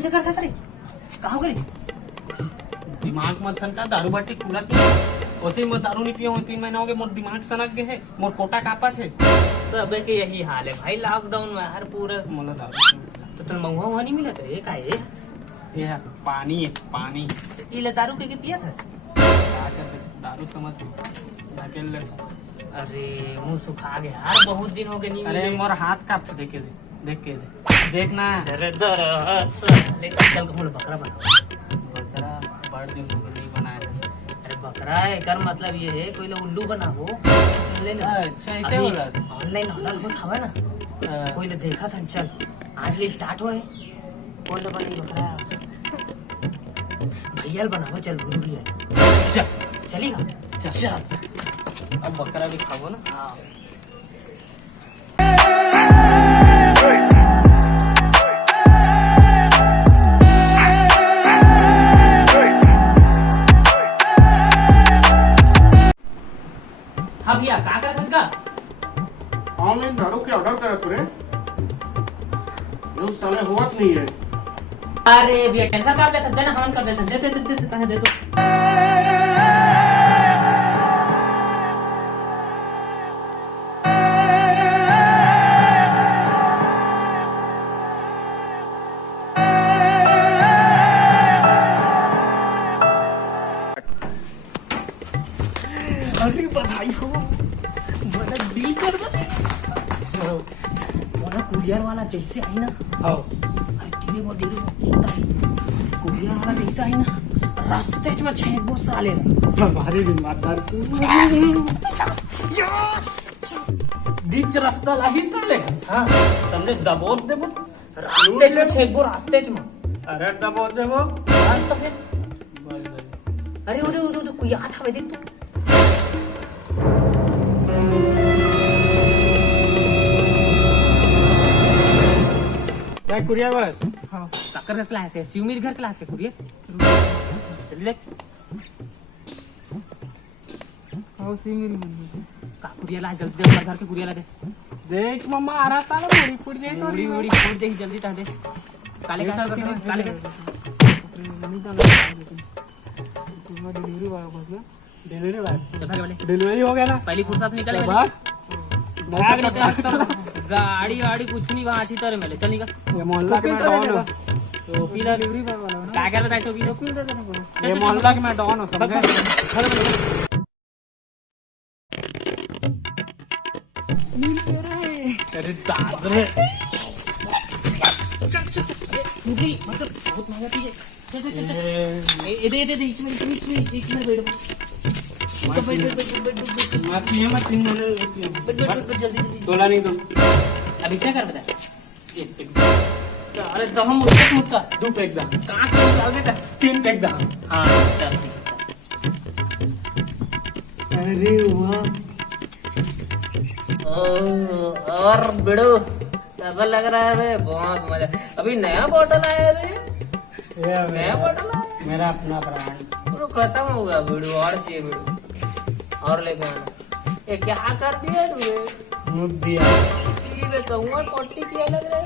कैसे कर सर कहाँ गई दिमाग मत सन का दारू बाटी खुला थी वैसे मैं दारू नहीं पिया 3 महीना हो गए मोर दिमाग सनक गए है मोर कोटा कापा थे सब के यही हाल है भाई लॉकडाउन में हर पूरा मोला दारू तो तुम महुआ हुआ नहीं मिलत रे का ये ये पानी है पानी इले दारू के पिया था क्या कर दारू समझ ढकेल ले अरे मुंह सुखा गया यार बहुत दिन हो गए नहीं अरे मिले मोर हाथ काप से देख के देखना अरे लेकर चल के हम बकरा बनाओ बकरा बड़ दिन हो गए नहीं बनाया अरे बकरा है कर मतलब ये है कोई लोग उल्लू बनाओ ले ले अच्छा ऐसे हो रहा है ऑनलाइन ऑर्डर होत हवा ना कोई ने देखा था चल आज ले स्टार्ट हुआ है कौन ला बनी बकरा भैया बनाओ चल भूल गया चल चलेगा चल अब बकरा भी खाओ ना हाँ हाँ भैया कहाँ कर इसका ऑनलाइन दारू के ऑर्डर करा तुरे जो साले हुआ नहीं है अरे भैया टेंशन कर लेते देना हम कर देते दे तो अरे बधाई हो बोला डील कर दे बोला कुरियर वाला जैसे आई ना हाँ अरे धीरे सुनता है कुरियर वाला जैसे आई ना रास्ते में 6 गो साले हमारी दिमागदार यस बीच रास्ता लाही साले हाँ तुमने दबोच देबो रास्ते में 6 गो रास्ते में अरे दबोच देबो रास्ता है अरे उधर कोई आता है देख तू क्या कुरिया बस हाँ काकर का क्लास है शिवमीर घर क्लास के कुरियर जल्दी देख हाउ सिमिल का कुरियर ला जल्दी दे घर के कुरियर ला दे देख मम्मा आ रहा था ना मुड़ी फुट गई तो उड़ी उड़ी फोड़ दे जल्दी ता दे काले का काले का डिलीवरी वाला बस ना डिलीवरी वाला चल भाग वाले डिलीवरी हो गया ना पहली फुर्सत निकले भाग भाग निकल गाड़ी वाड़ी कुछ नहीं वहां अच्छी तरह मिले चल निकल ये मोहल्ला के मैं डॉन तो पीला डिलीवरी वाला ना क्या कर रहा है टोपी टोपी दे देना ये मोहल्ला के मैं डॉन हूं समझे अरे दाद रे मुझे मतलब बहुत महंगा चीज है चल ये इसमें बैठो मैं 3 महीने जल्दी तोला नहीं तुम अब इसने कर बता अरे दम मुझका 2 पैक दा काट के डाल देता 3 पैक दा हाँ चल अरे वाह और बिड़ो डबल लग रहा है बे बहुत मजा अभी नया बॉटल आया है रे ये नया बॉटल आया मेरा अपना ब्रांड तो खत्म होगा बिड़ो और चाहिए बिड़ो और लेके आना ये क्या कर दिया तूने मुझ दिया सीधे कहूँगा 40 किया लग रहा है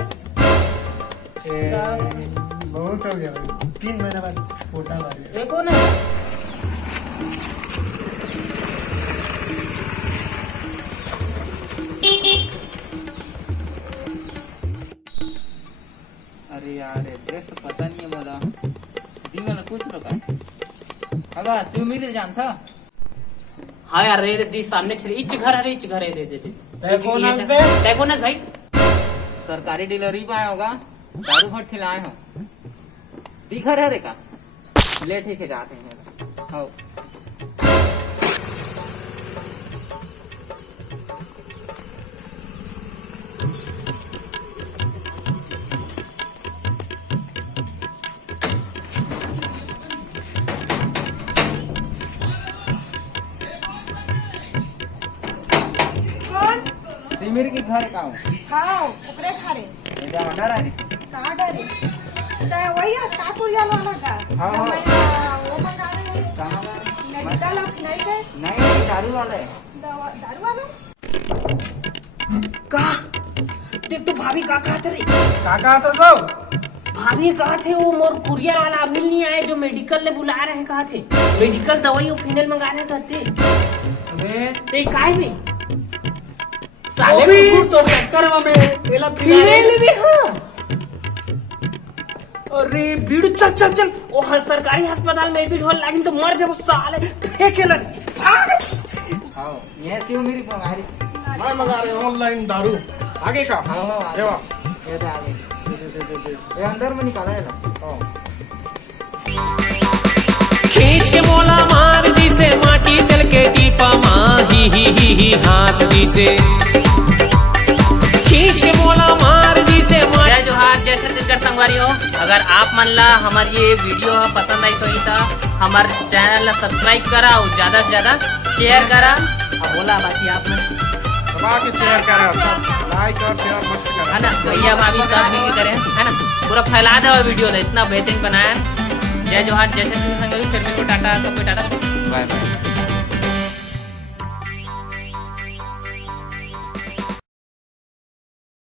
बहुत हो गया 3 महीने बाद फोटा मार गया देखो ना अरे यार एड्रेस तो पता नहीं है बोला दी मैंने पूछ रखा अगा शिवमीर जान था हाँ यार रे दी सामने छे इच घर है दे देखो ना भाई सरकारी डिलीवरी पे आया होगा दारू भर खिलाए हो दी घर है रे का ले ठीक है जाते हैं हाँ सिमिर की घर का हूँ हाँ ओकरे खारे मेरा ऑर्डर आ रही कहाँ डरे तो वही है काकुर वाला का हाँ, हाँ। वो मंगा रहे हैं कहाँ वाला? मेडिकल नहीं गए नहीं दारू वाला है दारू वाला का देख तो भाभी का कहते रे काका तो सब भाभी कहा थे वो मोर कुरियर वाला अभी नहीं आए जो मेडिकल ले बुला रहे हैं, कहा थे मेडिकल दवाई और फिनाइल मंगा रहे कहते। अबे ते काय भी साले अबे, कुकुर तो चक्कर में मेला फिनाइल भी हाँ। अरे बीड़ू चल चल चल वो सरकारी अस्पताल में एडमिट होने लगी तो मर जब साले फेंके लगे भाग। हाँ ये क्यों मेरी पंगारी मैं मंगा रहे ऑनलाइन दारू आगे का हाँ, देवा ये तो आगे ये अंदर में निकाला है ना। खींच के मोला मार दी से माटी तल के टीपा माँ ही हास दी से खींच के मोला मार दी से जय जोहार, जय छत्तीसगढ़ संगवारी हो। अगर आप मन ला हमारी ये वीडियो पसंद आई सोई था हमारे चैनल ला सब्सक्राइब करा और ज्यादा से ज्यादा शेयर करा। अब बोला बाकी आप में बाकी शेयर करें, सब लाइक और शेयर मस्त करें, है ना, भैया भाभी सब भी करें, है ना, पूरा फैला दे वीडियो इतना बेहतरीन बनाया। जय जोहार, जय छत्तीसगढ़ संगवारी, फिर मेरे को टाटा, सबको टाटा, बाय बाय।